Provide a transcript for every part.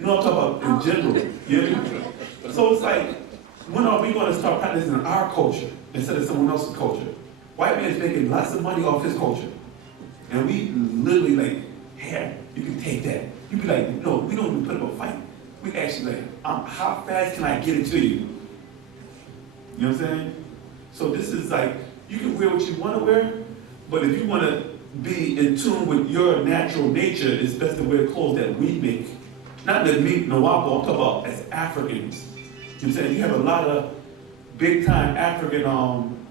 You know what I'm talking about in general. You hear me? So it's like, when are we going to start practicing our culture instead of someone else's culture? White man's making lots of money off his culture. And we literally like, here, you can take that. You be like, no, we don't even put up a fight. We actually like, how fast can I get it to you? You know what I'm saying? So this is like, you can wear what you want to wear, but if you want to be in tune with your natural nature, it's best to wear clothes that we make. Not that me, Wu-nuwaupu, I'm talking about as Africans. You know what I'm saying? You have a lot of big time African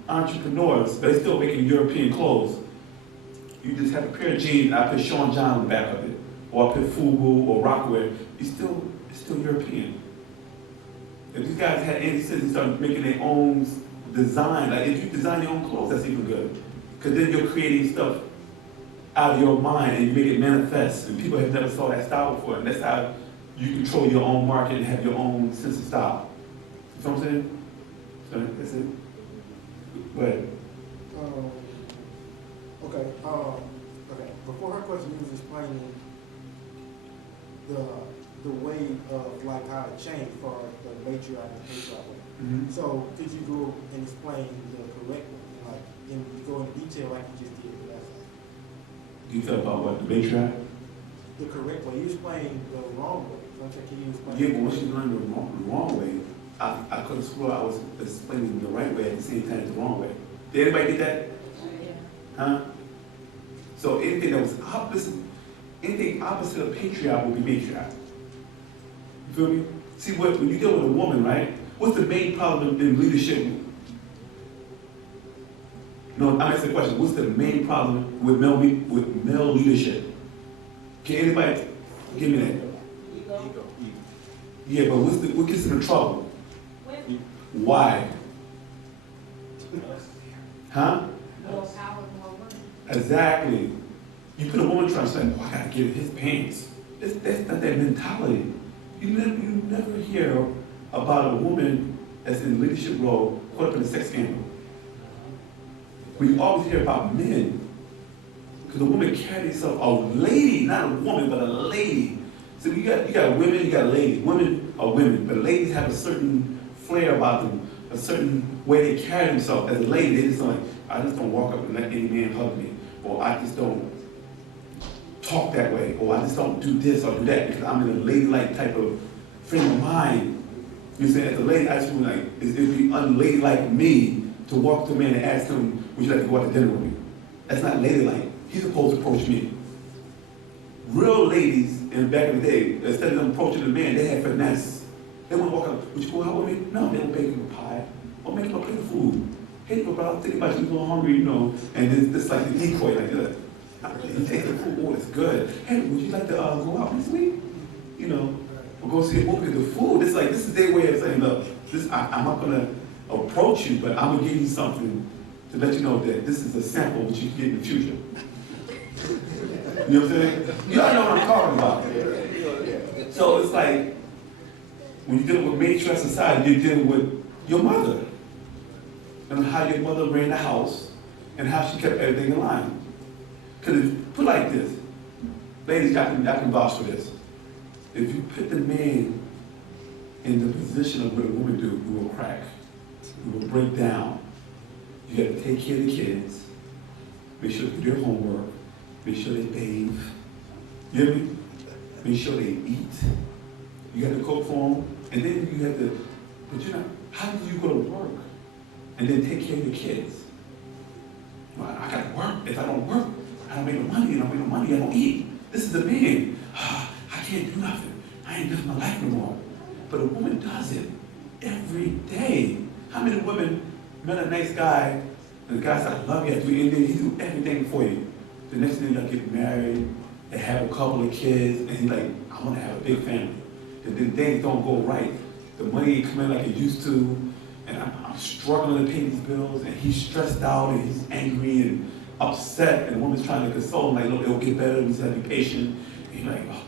entrepreneurs, but they're still making European clothes. You just have a pair of jeans, I put Sean John on the back of it, or I put Fubu or Rockwear, it's still European. If these guys had any sense and started making their own design, like if you design your own clothes, that's even good. Because then you're creating stuff out of your mind and you make it manifest. And people have never saw that style before. And that's how you control your own market and have your own sense of style. You know what I'm saying? So that's it. Go ahead. Okay. Before her question, you was explaining the way of like how it changed for the matriarch and patriarch. Mm-hmm. So could you go and explain the correct one, like go into detail like you just did the last time? Detail about what? The matriarch? The correct way. You explained the wrong way. So I'm saying, can you explain? Yeah, but once you learn the wrong way, I could have sworn I was explaining the right way at the same time as the wrong way. Did anybody get that? Yeah. Huh? So anything that was opposite, anything opposite of patriarch will be matriarch. You feel me? See, when you deal with a woman, right? What's the main problem in leadership? No, I'm asking the question. What's the main problem with male leadership? Can anybody give me that? Ego. Yeah, but what gets them in trouble? Women. Why? Huh? More power, more women. Exactly. You put a woman trying to say, oh, I gotta get his pants. That's not that mentality. You never hear about a woman that's in a leadership role caught up in a sex scandal. We always hear about men. Because a woman carries herself, a lady, not a woman, but a lady. So you got women, you got ladies. Women are women, but ladies have a certain flair about them, a certain way they carry themselves. As a lady, they just don't I just don't walk up and let any man hug me, or I just don't talk that way, or I just don't do this or do that because I'm in a ladylike type of frame of mind. You know what I'm saying? As a lady, I just feel like it'd be unladylike me to walk to a man and ask him, would you like to go out to dinner with me? That's not ladylike. He's supposed to approach me. Real ladies in the back of the day, instead of them approaching the man, they had finesse. They wouldn't walk up, would you go out with me? No, they would bake him a pie or make him a plate of food. Hey, but I'm thinking about you, you're a little hungry, you know, and it's like the decoy, like that. You take the food, oh, it's good. Hey, would you like to go out this week? You know, or go see a movie, the food. It's like, this is their way of saying, look, I'm not going to approach you, but I'm going to give you something to let you know that this is a sample of what you can get in the future. You know what I'm saying? Y'all know what I'm talking about. So it's like, when you're dealing with matriarch society, you're dealing with your mother. And how your mother ran the house, and how she kept everything in line. Because put like this, ladies, y'all can vouch for this. If you put the man in the position of what a woman do, you will crack. You will break down. You got to take care of the kids, make sure they do their homework, make sure they bathe. You hear me? Make sure they eat. You have to cook for them, and then you have to, but you know, how do you go to work and then take care of your kids? Well, I gotta work. If I don't work, I don't make no money, and I don't make no money, I don't eat. This is the man. I can't do nothing. I ain't living my life no more. But a woman does it every day. How many women met a nice guy, and the guy said, I love you, and then he do everything for you. The next thing y'all get married, they have a couple of kids, and he's like, I want to have a big family. And then things don't go right. The money ain't coming like it used to, and I'm struggling to pay these bills, and he's stressed out, and he's angry and upset, and the woman's trying to console him, like, look, it'll get better, we just have to be patient. And you're like, oh,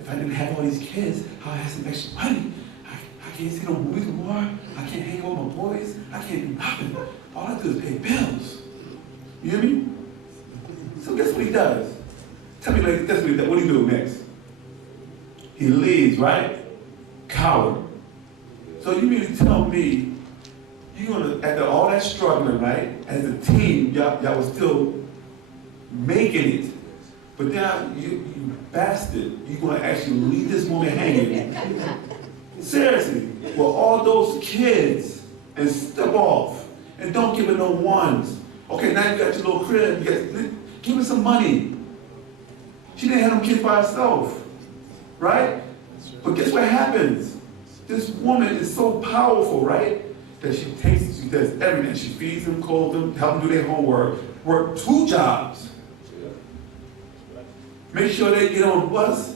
if I didn't have all these kids, how I have some extra money? I can't see no movies anymore, I can't hang out with my boys, I can't do nothing. All I do is pay bills. You hear me? So guess what he does? Tell me, like, that's what he does. What do you do next? He leaves, right? Coward. So you mean to tell me, you're gonna, after all that struggling, right? As a team, y'all was still making it. But now, you bastard, you're gonna actually leave this woman hanging. Seriously, with all those kids, and step off, and don't give her no ones. Okay, now you got your little crib, give her some money. She didn't have them kids by herself, right? But guess what happens? This woman is so powerful, right? That she does everything. She feeds them, clothes them, help them do their homework, work 2 jobs. Make sure they get on the bus,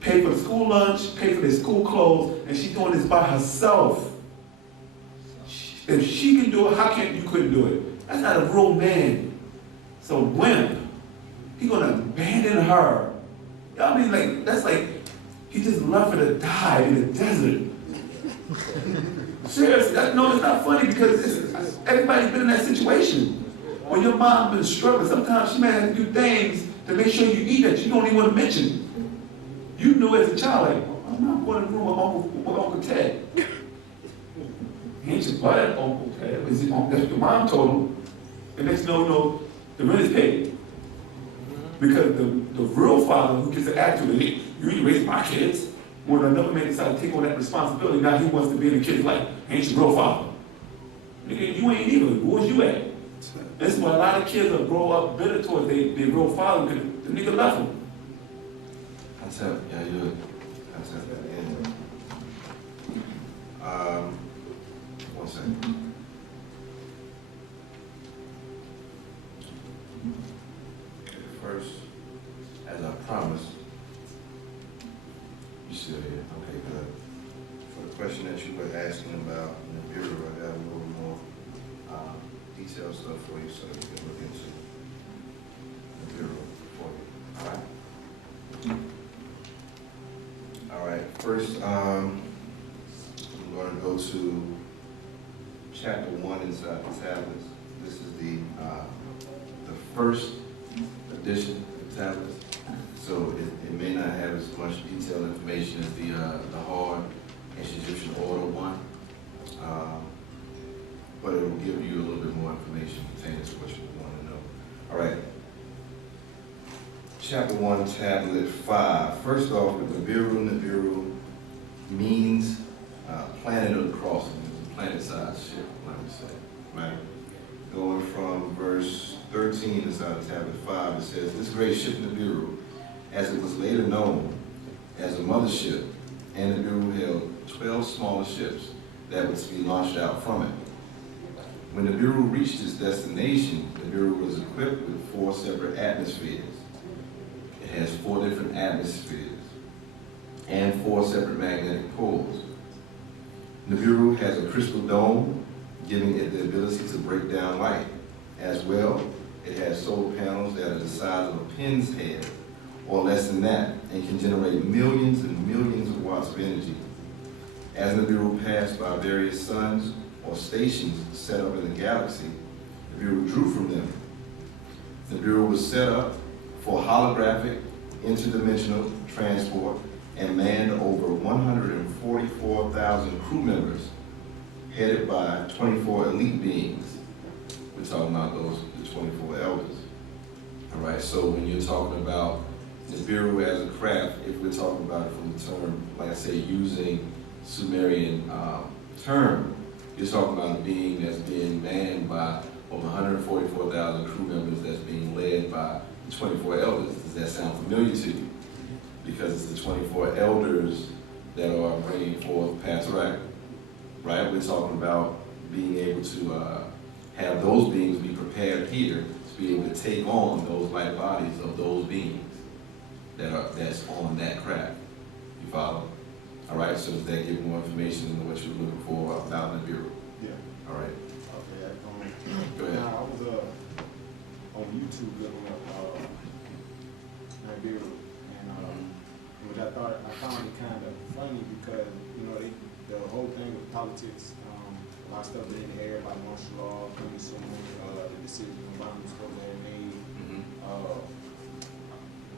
pay for the school lunch, pay for their school clothes, and she's doing this by herself. If she can do it, how can you couldn't do it? That's not a real man. It's a wimp. He's gonna abandon her. I mean, like, that's like, he just left her to die in the desert. Seriously, no, it's not funny because everybody's been in that situation. When your mom's been struggling, sometimes she may have to do things to make sure you eat that you don't even want to mention. You knew as a child, like, I'm not going to the room with Uncle Ted. He ain't your blood, Uncle Ted. That's what your mom told him. The next no, the rent is paid. Because the real father who gets the attitude, you need to raise my kids. When another man decided to take on that responsibility, now he wants to be in the kid's life. Ain't your real father. Nigga, you ain't either. Where's you at? This is why a lot of kids will grow up bitter towards their real father because the nigga left them. That's it. Yeah, you. That's it. Yeah. One second. First, as I promised, you still here? Okay, good. For the question that you were asking about Nibiru, I got a little more detailed stuff for you so that we can look into Nibiru for you. All right. First, I'm going to go to chapter 1 inside the tablets. This is the first edition of the tablets, so it may not have as much detailed information as the hard ancient Egyptian order one, but it will give you a little bit more information pertaining to what you want to know. All right. Chapter 1, tablet 5. First off, with Nibiru means planet of the crossing. It's a planet-sized ship, let me say, right? Going from verse 13 inside of tablet 5, it says, this great ship Nibiru, as it was later known as a mothership, and Nibiru held 12 smaller ships that was to be launched out from it. When Nibiru reached its destination, Nibiru was equipped with 4 separate atmospheres. It has 4 different atmospheres and 4 separate magnetic poles. Nibiru has a crystal dome, giving it the ability to break down light. As well, it has solar panels that are the size of a pin's head, or less than that, and can generate millions and millions of watts of energy. As Nibiru passed by various suns or stations set up in the galaxy, Nibiru drew from them. Nibiru was set up for holographic, interdimensional transport and manned over 144,000 crew members, headed by 24 elite beings. We're talking about the 24 elders. All right, so when you're talking about Nibiru as a craft, if we're talking about it from the term, like I say, using Sumerian term, you're talking about a being that's being manned by over 144,000 crew members that's being led by the 24 elders. Does that sound familiar to you? Because it's the 24 elders that are bringing forth Matriarchy, right? We're talking about being able to have those beings be prepared here to be able to take on those light bodies of those beings that's on that craft. You follow? All right, so does that give more information than what you're looking for about Nibiru? Yeah. All right. Okay. Go ahead. Now, I was on YouTube looking up Nibiru, and which I found it kind of funny because the whole thing with politics, a lot of stuff in the air by martial law, coming soon, the decision about the stuff that they made,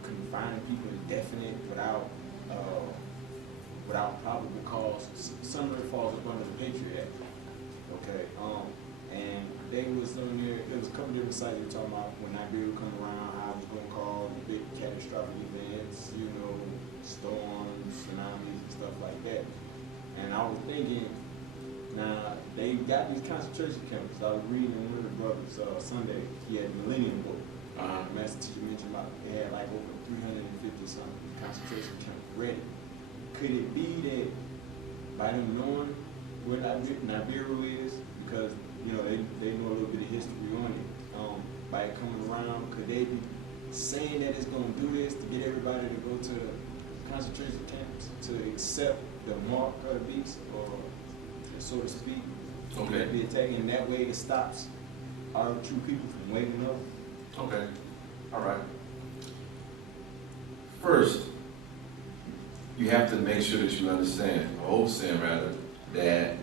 confining people indefinite without without probable cause. Some of it falls up under the Patriot Act. Okay, and they was on there was a couple different sites we were talking about when Nibiru come around, how it was gonna cause big catastrophic events, you know, storms, tsunamis and stuff like that. And I was thinking, now they got these concentration camps. I was reading one of the brothers Sunday, he had the Millennium Book. The master teacher mentioned about they had like over 350 something concentration camps ready. Could it be that by them knowing where Nibiru is, because you know they know a little bit of history on it, by it coming around, could they be saying that it's gonna do this to get everybody to go to the concentration camps to accept the mark of the beast, or so to speak? Okay. Could it be attacking in that way that stops our true people from waking up? Okay, all right. First, you have to make sure that you understand, or understand rather, that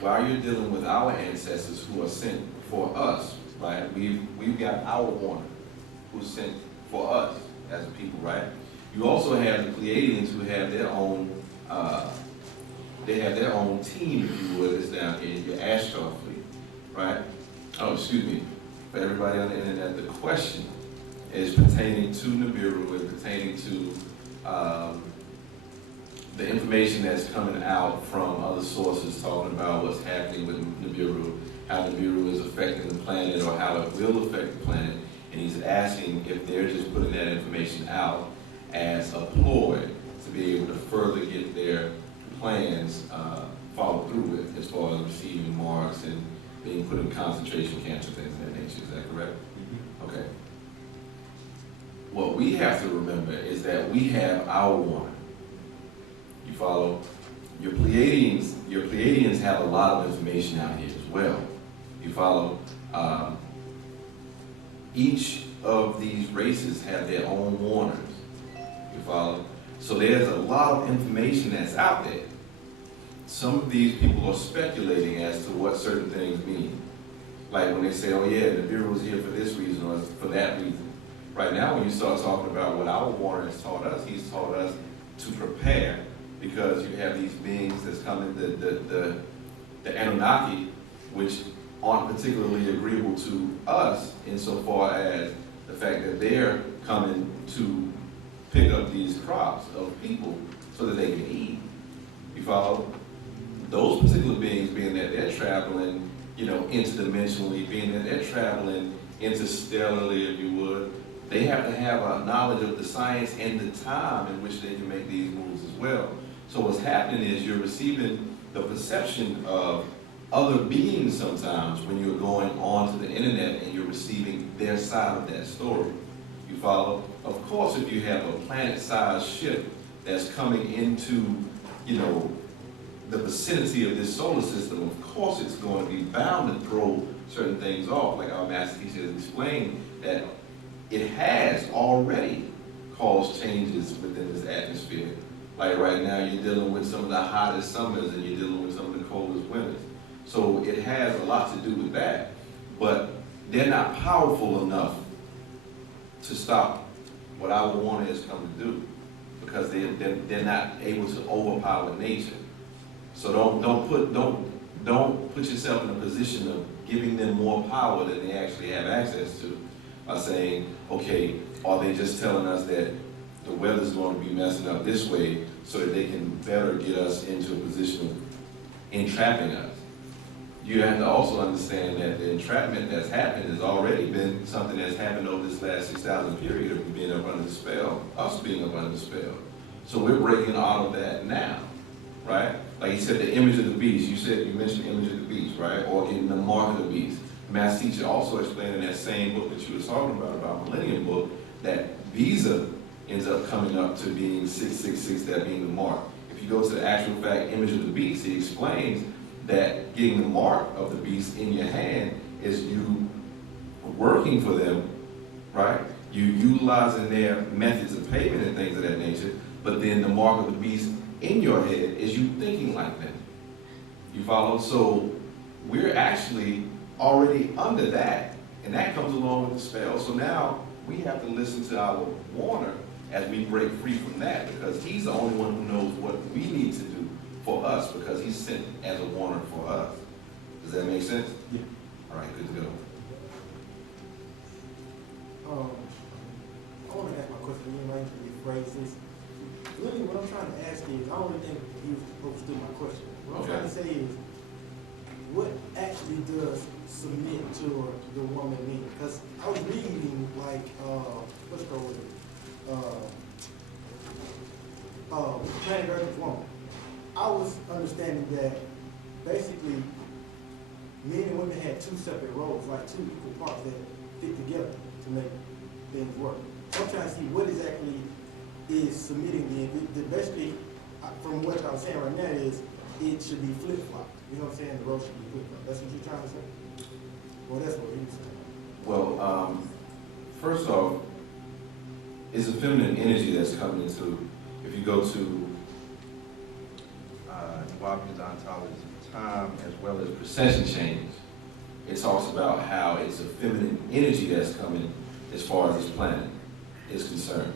while you're dealing with our ancestors who are sent for us, right? We've got our warner who's sent for us as a people, right? You also have the Pleiadians who have their own, they have their own team, if you would, that's down here, your Ashtar fleet, right? Oh, excuse me. For everybody on the internet, the question is pertaining to Nibiru, is pertaining to the information that's coming out from other sources talking about what's happening with Nibiru, how Nibiru is affecting the planet or how it will affect the planet. And he's asking if they're just putting that information out as a ploy to be able to further get their plans followed through with, as far as receiving marks and being put in concentration camps and things of that nature. Is that correct? Mm-hmm. Okay. What we have to remember is that we have our warning. You follow? Your Pleiadians have a lot of information out here as well. You follow? Each of these races have their own warners. You follow? So there's a lot of information that's out there. Some of these people are speculating as to what certain things mean. Like when they say, oh yeah, the Bureau was here for this reason or for that reason. Right now, when you start talking about what our warner has taught us, he's taught us to prepare, because you have these beings that's coming, the Anunnaki, which aren't particularly agreeable to us insofar as the fact that they're coming to pick up these crops of people so that they can eat. You follow? Those particular beings, being that they're traveling, you know, interdimensionally, being that they're traveling interstellarly, if you would, they have to have a knowledge of the science and the time in which they can make these moves as well. So what's happening is you're receiving the perception of other beings sometimes when you're going onto the internet and you're receiving their side of that story. You follow? Of course, if you have a planet-sized ship that's coming into, you know, the vicinity of this solar system, of course it's going to be bound to throw certain things off, like our master teacher has explained, that it has already caused changes within this atmosphere. Like right now, you're dealing with some of the hottest summers and you're dealing with some of the coldest winters. So it has a lot to do with that, but they're not powerful enough to stop what our warner has come to do, because they're not able to overpower nature. So don't put yourself in a position of giving them more power than they actually have access to by saying, okay, are they just telling us that the weather's going to be messing up this way so that they can better get us into a position of entrapping us? You have to also understand that the entrapment that's happened has already been something that's happened over this last 6,000 period of being up under the spell, us being up under the spell. So we're breaking out of that now, right? Like you said, the image of the beast. You mentioned the image of the beast, right? Or getting the mark of the beast. The master teacher also explained in that same book that you were talking about Millennium Book, that Visa ends up coming up to being 666, that being the mark. If you go to the actual fact image of the beast, he explains that getting the mark of the beast in your hand is you working for them, right? You utilizing their methods of payment and things of that nature, but then the mark of the beast in your head is you thinking like them. You follow? So we're actually already under that, and that comes along with the spell. So now we have to listen to our warner as we break free from that, because he's the only one who knows what we need to do for us because he's sent as a warner for us. Does that make sense? Yeah. All right, good to go. I want to ask my question, you might rephrase this. Really, what I'm trying to ask is, I don't think you understood my question. What I'm trying to say is, what actually does submit to the woman mean? Because I was reading, like, what's the word? Planet Earth's Woman. I was understanding that basically men and women had two separate roles, like two equal parts that fit together to make things work. So I'm trying to see what exactly is submitting the basically, from what I was saying right now is, it should be flip-flopped. You know what I'm saying? The roles should be flip-flopped. That's what you're trying to say? Well, that's what he was saying. Well, first off, it's a feminine energy that's coming into, if you go to Wu-Nuwaupu's ontology of time as well as procession change, it talks about how it's a feminine energy that's coming as far as this planet is concerned.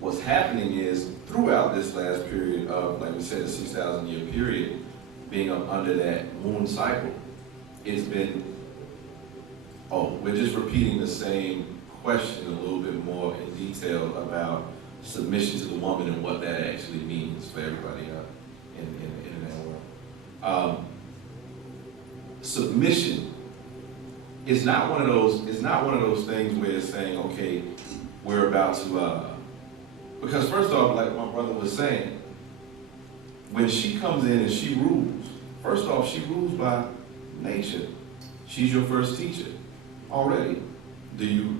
What's happening is, throughout this last period of, like we said, a 6,000 year period, being up under that moon cycle, it's been, we're just repeating the same question a little bit more in detail about submission to the woman and what that actually means for everybody in that world. Submission is not one of those things where it's saying, okay, we're about to, because first off, like my brother was saying, when she comes in and she rules, first off, she rules by nature. She's your first teacher already. Do you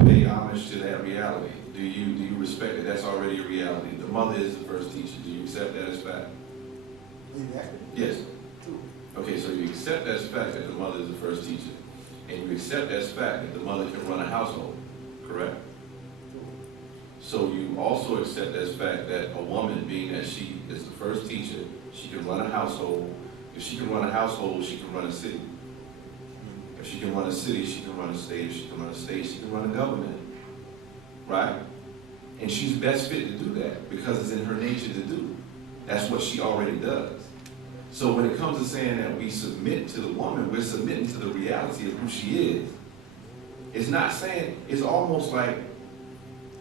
pay homage to that reality? Do you respect that that's already a reality? The mother is the first teacher. Do you accept that as fact? Exactly. Yes. True. Okay, so you accept that as fact that the mother is the first teacher, and you accept as fact that the mother can run a household, correct? So you also accept as fact that a woman, being that she is the first teacher, she can run a household. If she can run a household, she can run a city. If she can run a city, she can run a state. If she can run a state, she can run a government. Right? And she's best fit to do that because it's in her nature to do. That's what she already does. So when it comes to saying that we submit to the woman, we're submitting to the reality of who she is. It's not saying, it's almost like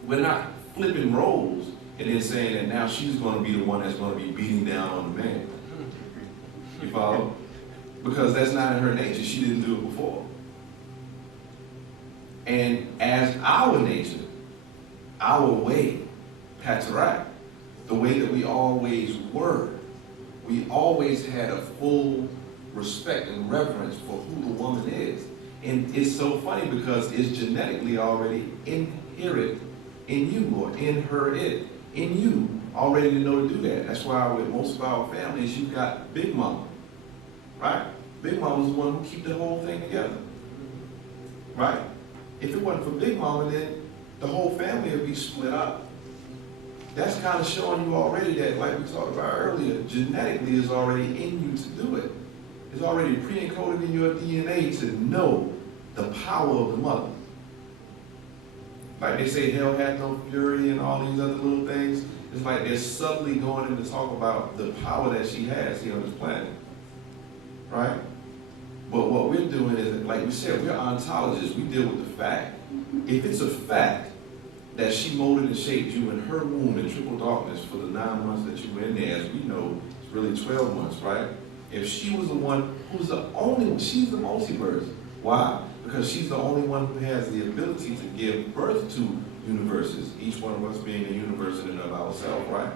we're not flipping roles and then saying that now she's going to be the one that's going to be beating down on the man. You follow? Because that's not in her nature. She didn't do it before. And as our nature, our way, Matriarchy, the way that we always were, we always had a full respect and reverence for who the woman is. And it's so funny because it's genetically already inherent in you, or in her, in you, already to know to do that. That's why with most of our families, you've got Big Mama, right? Big Mama's the one who keep the whole thing together, right? If it wasn't for Big Mama, then the whole family would be split up. That's kind of showing you already that, like we talked about earlier, genetically is already in you to do it. It's already pre-encoded in your DNA to know the power of the mother. Like they say, hell hath no fury and all these other little things. It's like they're subtly going in to talk about the power that she has here on this planet, right? But what we're doing is, like we said, we're ontologists. We deal with the fact. If it's a fact that she molded and shaped you in her womb in triple darkness for the 9 months that you were in there, as we know, it's really 12 months, right? If she was the one who's the only one, she's the multiverse. Why? Because she's the only one who has the ability to give birth to universes, each one of us being a universe in and of ourselves, right?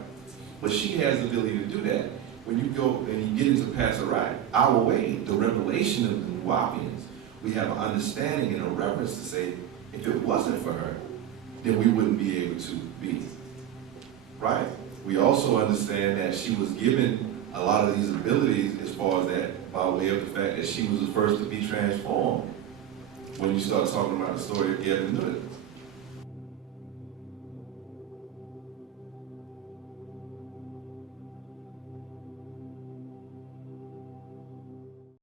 But she has the ability to do that. When you go and you get into Matriarchy, our way, the revelation of the Wu-Nuwaupians, we have an understanding and a reverence to say, if it wasn't for her, then we wouldn't be able to be, right? We also understand that she was given a lot of these abilities as far as that, by way of the fact that she was the first to be transformed. When you start talking about the story of Gavin Newton,